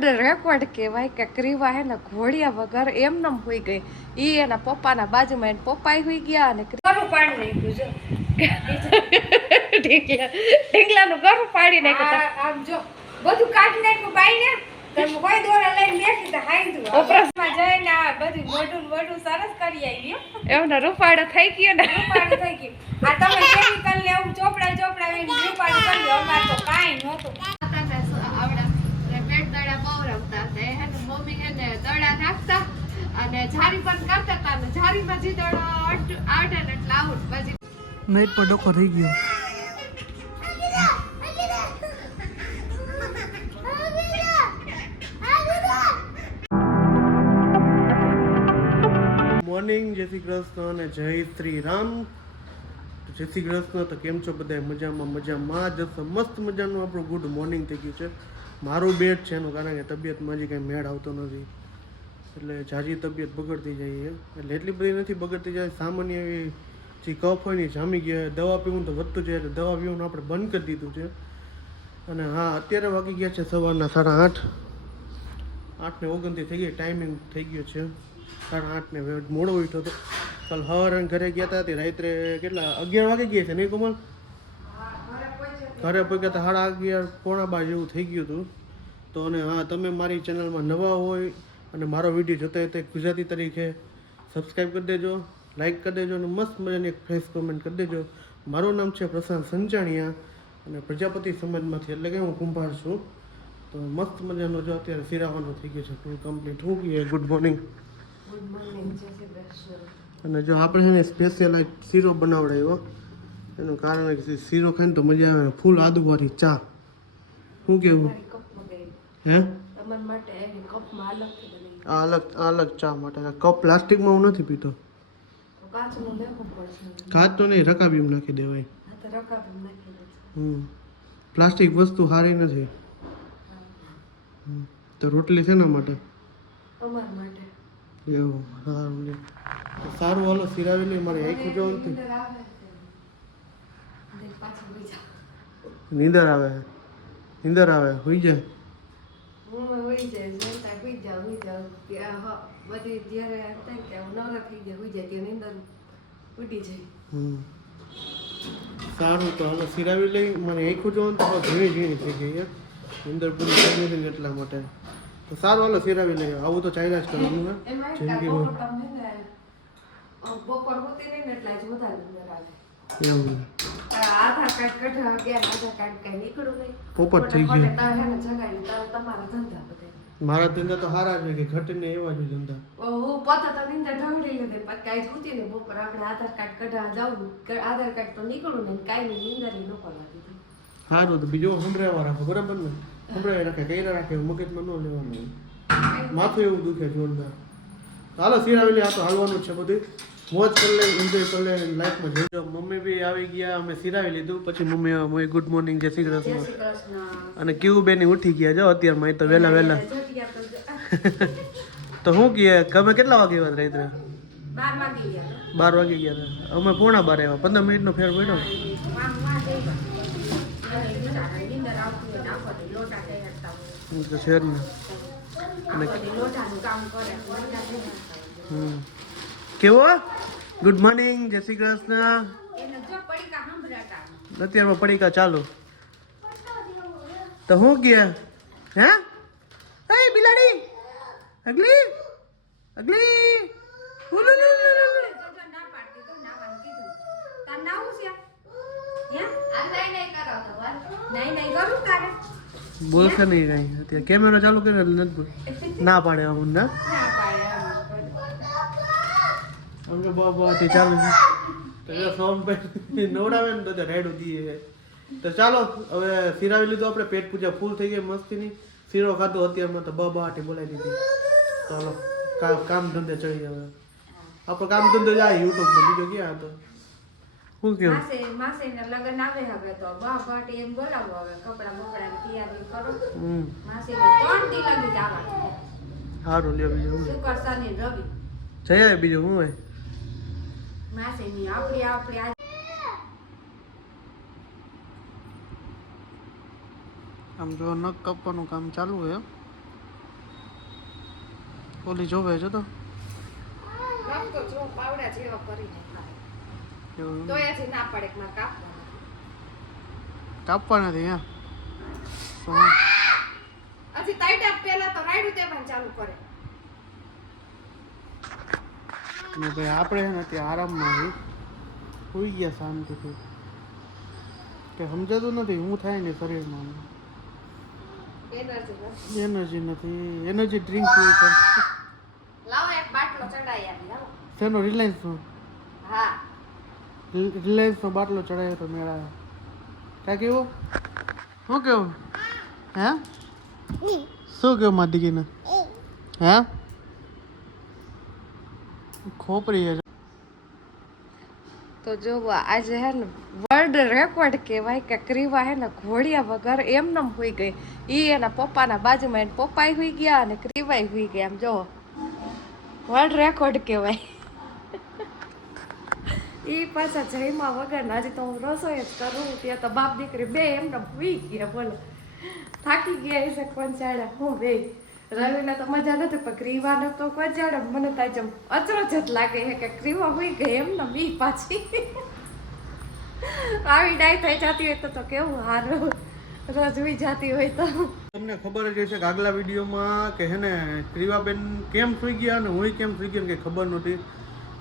World record કહેવાય કે ક્રીવા હે ને ઘોડિયા વગર એમનેમ હોઈ ગઈ. ઈ એના પપ્પાના બાજુમાં એને પપ્પાએ હોઈ ગયા અને ગરું પાડી નાખ્યું છે. ઢીંગલાનું ગરું પાડી નાખ્યું. આમ જો બધું કાઢી નાખ્યું બાઈને. તમે કોઈ દોરા લઈને બેઠી તો હાઈદું ઓપરેશનમાં જઈને આ બધું મોઢું સરસ કરી આવી. એમને રૂપાડો થઈ ગયો ને રૂપાડો થઈ ગયો. આ તમે કેમિકલ ને એવું ચોપડા રૂપાડો કરી લો. અમાર તો કાઈ નહોતું. નાઈટ પર ડોકો થઈ ગયો. મોર્નિંગ, જય શ્રી કૃષ્ણ અને જય શ્રી રામ. જય શ્રી કૃષ્ણ. તો કેમ છો બધા? મજામાં જશો. મસ્ત મજાનું આપણું ગુડ મોર્નિંગ થઈ ગયું છે. મારું બેટ છે એનું કારણ કે તબિયતમાં હજી કંઈ મેળ આવતો નથી, એટલે ઝાઝી તબિયત બગડતી જાય છે. એટલે એટલી બધી નથી બગડતી જાય, સામાન્ય એવી જે કફ હોય ને જામી ગયા. દવા પીવું તો વધતું જાય, એટલે દવા પીવાનું આપણે બંધ કરી દીધું છે. અને હા, અત્યારે વાગી ગયા છે સવારના 8:30. 8:29 થઈ ગઈ. ટાઈમિંગ થઈ ગયો છે 8:30. મોડો ઉઠ્યો હતો કાલ. હવારે ઘરે ગયા હતા, રાત્રે કેટલા 11 વાગે ગયા છે નહીં કોમલ? ઘરે પહોંચ્યા હતા 11:30 પોણા 12 જેવું થઈ ગયું હતું. તો અને હા, તમે મારી ચેનલમાં નવા હોય અને મારો વિડીયો જોતા હોય તો ગુજરાતી તરીકે સબસ્ક્રાઈબ કરી દેજો, લાઈક કરી દેજો અને મસ્ત મજાની એક ફ્રેશ કોમેન્ટ કરી દેજો. મારું નામ છે પ્રશાંત સંચાણિયા અને પ્રજાપતિ સમાજમાંથી, એટલે કે હું કુંભાર છું. તો મસ્ત મજાનો જો અત્યારે સિરાવાનો થઈ ગયો છે ફૂલ કમ્પ્લીટ. હું કહીએ ગુડ મોર્નિંગ. અને જો આપણે છે ને સ્પેશિયલ આ શીરો બનાવડાવ્યો. એનું કારણ કે શીરો ખાઈને તો મજા આવે. ફૂલ આદુવાળી ચા. શું કેવું હે? આ અલગ ચા માટે કપ પ્લાસ્ટિકમાં હું નથી પીતો. કાચ તો નહીં, રકાબીમાં નાખી દેવાય. પ્લાસ્ટિક વસ્તુ સારી નથી. તો રોટલી શેના માટે? એવું સારું. હાલો સિરાવેલી મારે આખું જો નીંદર આવે હોઈ જાય. સારું. તો હાલો સિરાવી લઈ. મને આખું જો તો ઝીણી થઈ ગઈ નીંદર પૂરી થઈ ગઈ એટલા માટે. તો સારું, હાલો સિરાવી લઈએ. આવું તો ચાલ્યા જ કરવાનું ને જિંદગીમાં. એવું પોપટ થઈ ગયો. મારા ધંધા તો સારા છે કે ઘટે ને એવા જ ધંધા. સારું. તો બીજો સંભળાવા રાખો, બરાબર ને? સંભળાવી રાખે, કઈ રાખે, મગજમાં ન લેવાનું. માથું એવું દુખે જોરદાર. હાલો સિરાવી લે. આ તો હાલવાનું છે બધું. મોજ કરી લે, એન્જોય કરી લે લાઈફમાં. જોજો મમ્મી બી આવી ગયા, અમે સિરાવી લીધું. પછી મમ્મી ગુડ મોર્નિંગ, જય શ્રી કૃષ્ણ. અને કેવું બેની ઉઠી ગયા જો અત્યારમાં. તો વહેલા તો શું કહે? તમે કેટલા વાગે આવ્યા રાત્રે? 12 વાગે ગયા હતા. અમે 11:45 આવ્યા. 15 મિનિટનો ફેર પડ્યો. છે જ ને. કેવો ગુડ મોર્નિંગ, જય શ્રી કૃષ્ણ. અત્યારમાં પડીકા ચાલુ. તો હું ગયા હે? બિલાડી અગલી બોલશે નહીં કઈ. અત્યારે કેમેરો ચાલુ કરીને નથી ના પાડે અમને ના. અમને બાબા ચાલુ છે નવડાવે ને તો રેડું દઈએ. તો ચાલો હવે સિરાવી લીધું આપણે. પેટ પૂજા ફૂલ થઈ ગઈ મસ્તીની. શીરો ખાધો અત્યારમાં તો બાટી બોલાવી દીધી. ચાલો કામ ધંધે ચડી. હવે આપણે કામ ધંધો જાય યુટ્યુબ પર. બીજો ક્યાં હતો? શું કેવું? માસીને લગન આવે હવે તો બાટી એમ બોલાવો. હવે કપડા બપડા તૈયારી કરો. માસીને 3 દી લાગી જવાનું. સારું લે. બીજું શુક્ર શનિ રવિ જઈએ. બીજું શું હોય? માસીની આપણી આમ જો નખ કાપવાનું કામ ચાલુ છે. ઓલી જોવે છે તો રંગ તો જો પાવડા જેવો કરીને ખાય તો એથી ના પડે કે મારે કાપવા નથી હે હજી તાઈટા પહેલા તો રાયડું તે પણ ચાલુ કરે ને ભાઈ આપણે છે ને ત્યાં આરામમાં સુઈ ગયા શાંતિથી કે સમજાતું નથી હું થાય ને શરીરમાં એનર્જી નથી એનર્જી ડ્રિંક પીવી પડશે લાવો એક બાટલો ચડાઈ આપી લાવો શેનો રિલાયન્સનો હા રિલાયન્સનો બાટલો ચડાવ્યો તો મેળા કાંઈ કેવું શું કેવું હે શું કેવું મારી દીકરીને હે ખોપરી છે તો જો આજે હે ને વર્લ્ડ રેકોર્ડ કહેવાય કે ક્રીવા હે ને ઘોડિયા વગર એમનેમ હોઈ ગઈ ઈ એના પપ્પાના બાજુમાં એને પપ્પાય હોઈ ગયા અને ક્રીવાય હોઈ ગયા આમ જો વર્લ્ડ રેકોર્ડ કહેવાય ઈ પાછા જયમાં વગર ને હજી તો હું રસોઈ જ કરું ત્યાં તો બાપ દીકરી બે એમનેમ હોઈ ગયા બોલો થાકી ગયા હશે પંચાળા હું બે રવિને તો મજા નથી પણ ક્રીવાને તો પંચાળે મને તો જેમ અચરજ જ લાગે છે કે ક્રીવા હોઈ ગઈ એમને મી પાછી આવી ડાય થઈ જતી હોય તો કેવું સારું રોજ હોઈ જતી હોય તો તમને ખબર જ હશે કે આગલા વિડીયોમાં કે હે ને ક્રીવાબેન કેમ સુઈ ગયા અને હું કેમ સુઈ ગયો કે ખબર નહોતી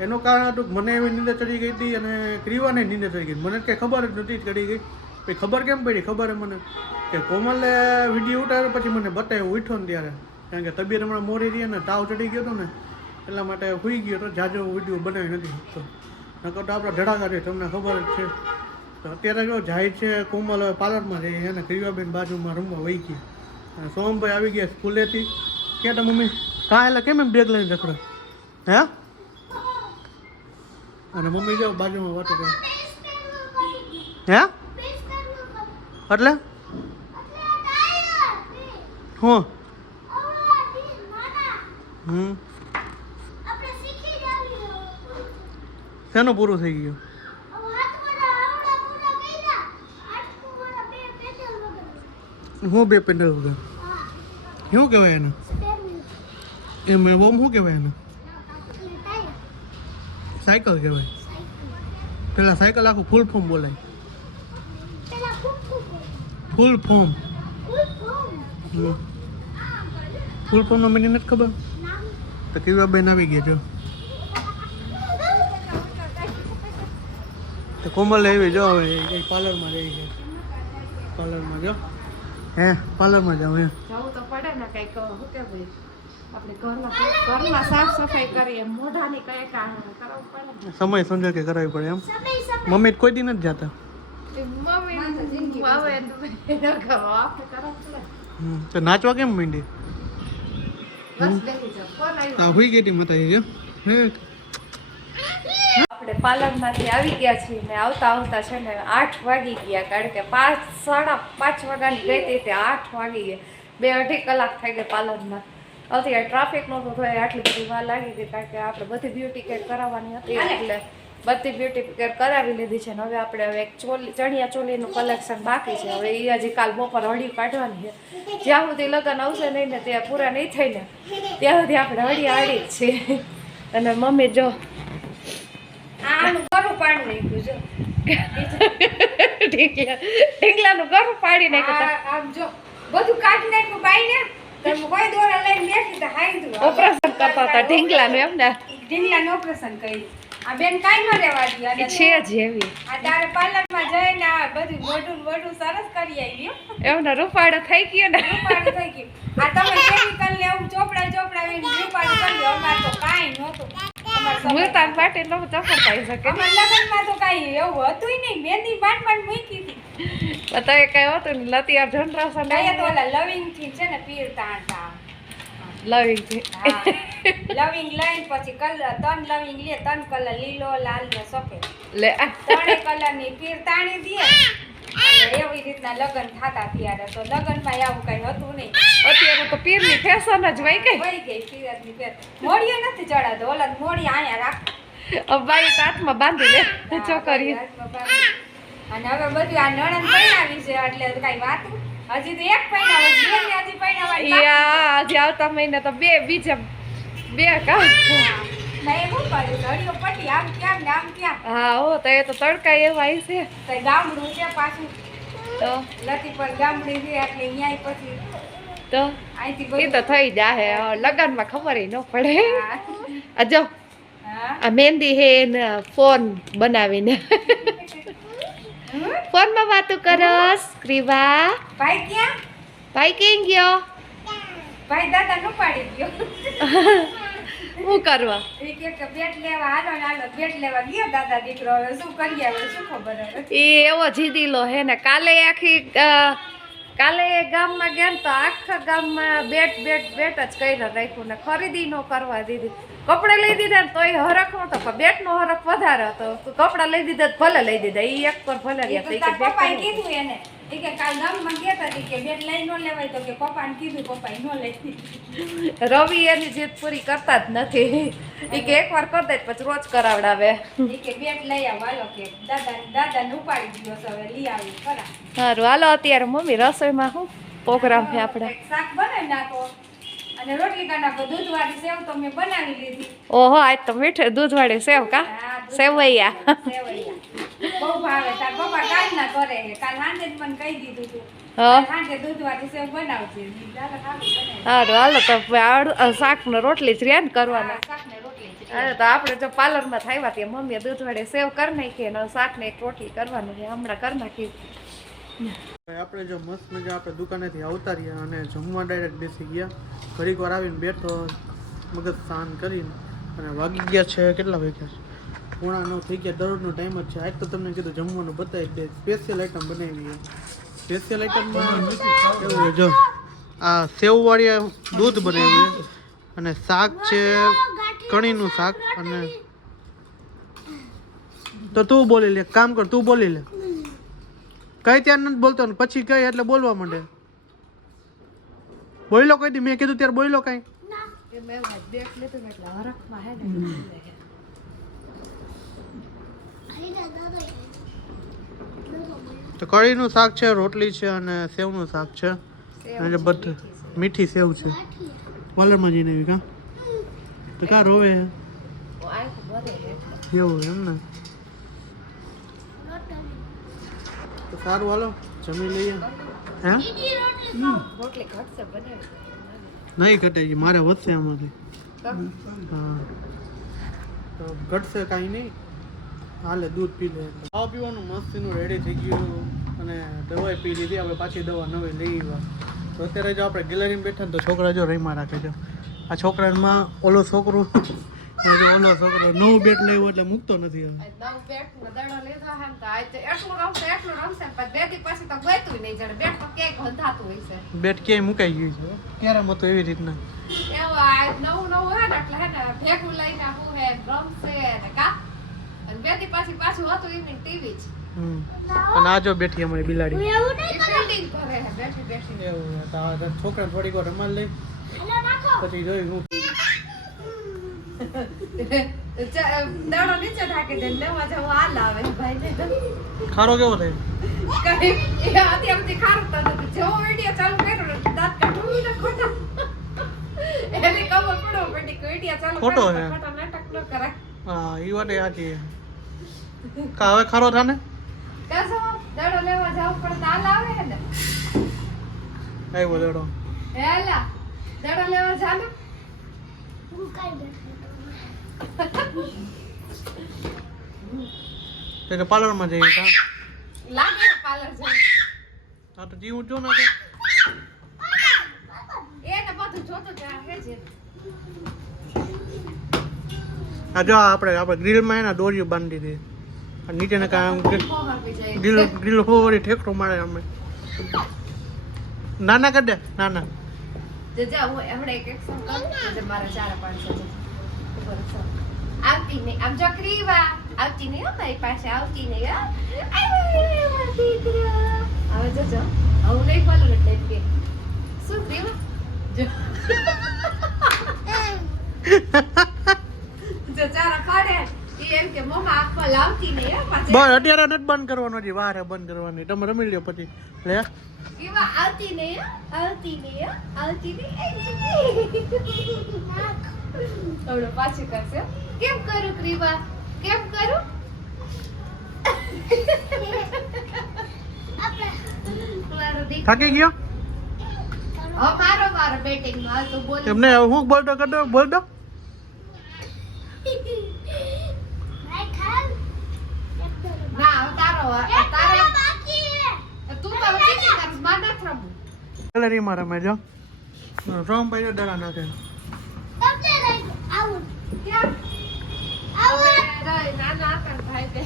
એનું કારણ હતું કે મને એવી નીંદર ચડી ગઈ હતી અને ક્રીવાને નીંદર ચડી ગઈ મને કંઈ ખબર જ નથી ચડી ગઈ પછી ખબર કેમ પડી ખબર મને કે કોમલે વિડીયો ઉતાર્યો પછી મને બતાવ્યો ઉઠ્યો ને ત્યારે કારણ કે તબિયત હમણાં મોડી રહી ને તાવ ચડી ગયો હતો ને એટલા માટે સુઈ ગયો તો જાજો વિડીયો બનાવી નથી શકતો નકર તો આપણા ધડાકા છે તમને ખબર જ છે તો અત્યારે જો જાય છે કોમલ હવે પાર્લરમાં જઈએ એને ક્રીવાબેન બાજુમાં રમવા વહી ગઈ અને સોમભાઈ આવી ગયા સ્કૂલેથી કે મમ્મી કાં એટલે કેમ એમ બેગ લઈને રખડે હે અને મમ્મી જાઓ બાજુમાં વાતો કરે હે એટલે હું શેનું પૂરું થઈ ગયું હું બે પેન્ડલ વગર શું કહેવાય એને એમ બોમ શું કહેવાય એને સાયકલ કહેવાય પેલા સાયકલ આખું ફૂલ ફોર્મ બોલાય ફૂલ ફોર્મ ફૂલ ફોર્મનો મિનિંગ નથી ખબર તો કેવા બેન આવી ગયા જો તો કોમલ આવી જો હવે પાર્લરમાં જઈ છે પાર્લરમાં જો હે પાર્લરમાં જાવ હે જવું તો પડે ને કંઈક શું કે ભાઈ આપણે ઘરમાં સાફ સફાઈ કરીએ મોઢાની કઈ કામ કરાવવું પડે સમય સંજોગે કે કરાવવી પડે એમ મમ્મી કોઈ દી નથી જતા તો નાચવા કેમ માંડી હુઈ ગઈ હતી માતાજી જો આપણે પાર્લરમાંથી આવી ગયા છીએ ને આવતા આવતા છે ને 8 વાગી ગયા કારણ કે 5:30 વાગ્યાની ગઈ હતી તે 8 વાગી ગયા 2-2.5 કલાક થઈ ગઈ પાર્લરમાં અત્યારે ટ્રાફિક નહોતું થયું આટલી બધી વાર લાગી ગઈ કારણ કે આપણે બધી બ્યુટી કેર કરાવવાની હતી એટલે બધી બ્યુટી કેર કરાવી લીધી છે ને હવે આપણે એક ચણિયા ચોલીનું કલેક્શન બાકી છે હવે એ હજી કાલ બપોર હળી કાઢવાની છે જ્યાં સુધી લગ્ન આવશે નહીં ને ત્યાં પૂરા નહીં થઈને ત્યાં સુધી આપણે હળી આડી જ છીએ અને મમ્મી જો આનું ગરું પાડી નાખ્યું જો ઢીંગલાનું ગરું પાડી નાખ્યું આમ જો બધું કાઢી નાખ્યું બાઈને કોઈ દોરા લઈને બેઠી તો હાઈ ઓપરેશન કરતા હતા ઢીંગલાનું એમ ને ઢીંગલાનું ઓપરેશન કર્યું આ બેન કાઈ ન રહેવા દી અને છે જેવી આ તારે પાર્લરમાં જઈને આ બધું મોઢું સરસ કરી આવી એમને રૂપાડો થઈ ગયો ને રૂપાડો થઈ ગયો આ તમે કેમિકલ ને એવું ચોપડા વિને રૂપાડો કરી લો અમાર તો કાઈ નહોતું હું તાર પાટે નો ચપર થઈ શકે અમાર લગનમાં તો કાઈ એવું હતું નહીં મેંદી માંડ મૂકી હતી બતાવે કઈ હતું ને લતિયા જનરેશન આયા તો ઓલા લવિંગ થી છે ને પીર તાણતા લવિંગ થી લવિંગ લઈને પછી કલર 3 લવિંગ લે 3 કલર લીલો લાલ ને સફેદ લે 3 કલર ની પીર તાણી દે એવી રીતના લગન થાતા ત્યારે તો લગનમાં આવું કઈ હતું નહીં અત્યારે તો પીરની ફેશન જ વહી ગઈ પીરની ફેર મોડીએ નથી ચડાતો ઓલા મોડી આયા રાખ અબાઈ હાથમાં બાંધી લે છોકરી અને હવે બધું આ નણંદ પૈણાવી છે એટલે કઈ વાત હજી તો એક પૈણા હજી પૈણાવાળી હજી આવતા મહિને તો બે બીજા બે કા નહીં હું પાડે ઘડીઓ પટી આમ ક્યાં ને આમ ક્યાં હા હો તો એ તો તડકા એવા ઈ છે તો ગામડું છે પાછું તો લતી પર ગામડી છે એટલે અહીંયા પછી તો અહીંથી એ બધું તો થઈ જાહે લગનમાં ખબર ન પડે હા. આ જો હા આ મહેંદી હે ને ફોન બનાવીને ફોનમાં વાતો કરસ ક્રીવા ભાઈ ક્યાં ભાઈ કેમ ગયો ભાઈ દાદા નો પાડી ગયો શું કરવા એ કે બેટ લેવા હાલો ને હાલો બેટ લેવા ગયો દાદા દીકરો હવે શું કરીએ હવે શું ખબર હવે એ એવો જીદીલો હે ને કાલે આખી કાલે ગામમાં ગયા ને તો આખા ગામમાં બેટ જ કર્યા રાખ્યું ને ખરીદી નો કરવા દીધી કપડા લઈ દીધા ને તોય હરખ નતો પણ બેટ નો હરખ વધારે હતો કપડા લઈ દીધા તો ભલે લઈ દીધા ઈ એક પર ભલે રહ્યા તો ઈ કે બેટ પપ્પાએ કીધું એને એ કે કાલ ગામમાં ગયા હતા ઈ કે બેટ લઈ નો લેવાય તો કે પપ્પાને કીધું પપ્પાએ નો લઈ રવિ એની જીદ પૂરી કરતા જ નથી ઈ કે એકવાર કરી દે પછી રોજ કરાવડાવે એ કે બેટ લઈ આવ હાલો કે દાદાને ઉપાડી ગયો છે હવે લઈ આવી ખરા સારું હાલો અત્યારે મમ્મી રસોઈમાં શું પ્રોગ્રામ છે આપણે કંઈક શાક બનાવી નાખો અને રોટલી કરી નાખો દૂધવાળી સેવ તો મેં બનાવી લીધી ઓહો આજ તો મીઠે દૂધવાળી સેવ કા હા, દૂધ- સેવૈયા સેવૈયા બહુ ભાવે તાર પપ્પા કાલ ના કરે છે કાલ સાંજે જ મને કહી દીધું તું હા સાંજે દૂધવાળી સેવ બનાવજે દાદા સારું બનાવી સારું હાલો તો શાક ને રોટલી જ રહ્યા ને કરવાના શાક ને રોટલી જ. અરે તો આપણે જો પાર્લરમાં થાય ત્યાં મમ્મીએ દૂધવાળી સેવ કરી નાખી અને શાક ને એક રોટલી કરવાની છે હમણાં કરી નાખી આપણે જો મસ્ત મજા આપણે દુકાનેથી આવતા રહ્યા અને જમવા ડાયરેક્ટ બેસી ગયા ઘડીક વાર આવીને બેઠો મગજ શાંત કરીને અને વાગી ગયા છે કેટલા વાગ્યા છે 8:30 થઈ ગયા દરરોજનો ટાઈમ જ છે આજ તો તમને કીધું જમવાનું બતાવી દે સ્પેશિયલ આઈટમ બનાવી છે સ્પેશિયલ આઈટમમાં એવું છે જો આ સેવવાળી દૂધ બનાવ્યું છે અને શાક છે કણીનું શાક અને તો તું બોલી લે કામ કર તું બોલી લે કઈ ત્યાં નથી બોલતો ને પછી કઈ એટલે બોલવા માંડે બોલો કઈ દી મેં કીધું ત્યારે બોલો કઈ તો કઢીનું શાક છે રોટલી છે અને સેવનું શાક છે અને બધું મીઠી સેવ છે પાર્લરમાં જઈને એવી કા તો કા રોવે એવું એમ ને તો સારું હાલો જમી લઈએ હે રોટલી ઘટશે બનાવી નહીં ઘટે મારે વધશે આમાંથી હા તો ઘટશે કાંઈ નહીં હાલે દૂધ પી લે ખાવા પીવાનું મસ્તીનું રેડી થઈ ગયું અને દવાઈ પી લીધી આપણે પાછી દવા નવી લઈ આવ્યા તો અત્યારે જો આપણે ગેલેરીમાં બેઠા ને તો છોકરા જો રહીમાં રાખે છે આ છોકરામાં ઓલો છોકરો નવું બેટ લેવું એટલે મૂકતો નથી હવે નવ બેટ નો દડો લીધો હે ને તો આજ તો એટલું રમશે પછી બે દી પછી તો ગોતું નહીં જડે બેટ પર ક્યાંય ગંધાતું હોય છે બેટ ક્યાંય મુકાઈ ગયું છે ક્યારે હતો એવી રીતના એવું આ નવું હે ને એટલે હે ને ભેગું લઈને હું હે રમશે ને કા અને બે દી પછી પાછું હતું એની ટીવી જ અને આ જો બેઠી અમારી બિલાડી ફિલ્ડિંગ કરે હે બેઠી એવું તો આ છોકરા થોડીક વાર રમાડ લઈ પછી જોઈ હું દડો નીચે ઢાંકી દે લેવા જવું હાલ આવે ભાઈ ને ખારો કેવો થાય કઈ અત્યારથી ખારું તો નથી જેવો વિડીયો ચાલુ કર્યો ને દાંત કાઢું ને ખોટા એને ખબર પડો પડી કે વિડીયો ચાલુ ખોટો કર્યો હે. તો ખોટા નાટક ન કરે હા એ વાત સાચી કા હવે ખારો થાને કાસો દડો લેવા જવું પડે તો હાલ આવે હે ને આવ્યો દડો હેલા દડો લેવા જાને તો પાર્લરમાં જઈએ કા લાગે પાર્લર જાય હા તો જીવ જો ના એને બધું જોતો જાય હે છે આ જો આપણે ગ્રીલમાં એના દોરીઓ બાંધી દીધી અને નીચેના કામ ખબર પડી જાય ગ્રીલ હોવરી ઠેકડો મારે અમે નાના કરી દે નાના જા હું હમણાં એક એક્શન કરું એટલે મારા 4-5 ઉપર આવતી નહીં આમ જો ક્રીવા આવતી નહીં હો મારી પાસે આવતી નહીં હો આવ્યો દીકરો હવે જો હું નહીં બોલું એટલે કે શું ક્રીવા જો જો ચારા પાડે ઈ એમ કે મમ્મા આપવા લાવતી નહીં હો પાછે બસ અત્યારે નથી બંધ કરવાનો છે વારે બંધ કરવાની તમે રમી લ્યો પછી લે ક્રીવા આવતી નહીં હો આવતી નહીં હો આવતી નહીં હવે પાછી કરશે કેમ કરું ક્રીવા કેમ કરું થાકી ગયો મારો બેટિંગ માં તો બોલ એમને હું બોલતો કરતો બોલતો ના તારો તારે તું તો ચીટી કરસ માં ના રમું ગેલેરી માં રમે જો રોમ ભાઈ ડરા નાખે નાના હતા ભાઈ તે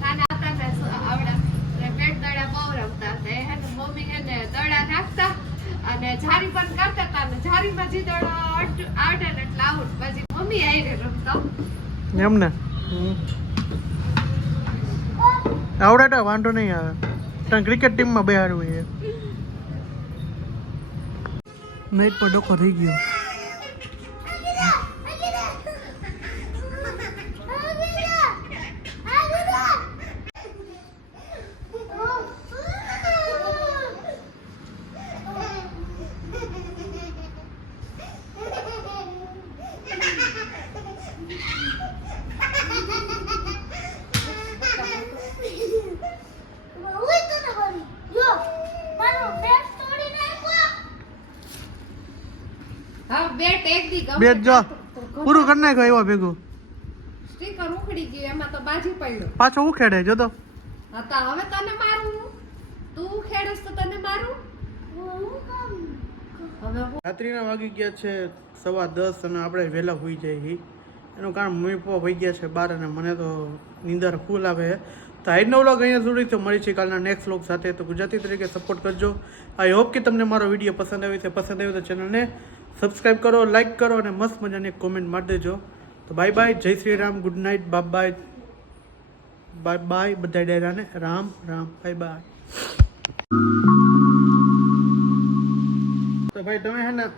નાના હતા ને આવડા બેટ દડા બહુ રમતા હતા હે ને મમ્મી હે ને દડા નાખતા અને ઝારી પણ કરતા હતા ને ઝારીમાં જે દડો આવડે ને એટલે આઉટ પછી મમ્મી આઈને રમતા એમને આવડે વાંધો નહીં આવે તને ક્રિકેટ ટીમમાં બેહાડવું છે મેચ પર ડોકો થઈ ગયો હા બેટ એક દી ગમે બેટ જો પૂરું કરી નાખ્યો એવા ભેગું સ્ટીકર ઉખડી ગયું એમાં તો બાજી પડ્યો પાછો ઉખેડે જો તો હતા હવે તને મારું તું ખેડસ તો તને મારું હવે રાત્રિના વાગી ગયા છે 10:15 અને આપણે વહેલા હોઈ જઈએ એનું કારણ મમ્મી પપ્પા હોઈ ગયા છે બહાર અને મને તો નીંદર ફૂલ આવે તો આજનો વ્લોગ અહીંયા સુધી તો મળી છે કાલના નેક્સ્ટ વ્લોગ સાથે તો ગુજરાતી તરીકે સપોર્ટ કરજો આઈ હોપ કે તમને મારો વિડીયો પસંદ આવ્યો છે પસંદ આવ્યો તો ચેનલને સબસ્ક્રાઈબ કરો લાઈક કરો અને મસ્ત મજાની એક કોમેન્ટ મારી દેજો તો બાય બાય જય Shri Ram good night bye bye bye બધા ડેરાને રામ રામ બાય બાય તો ભાઈ તમે હે ને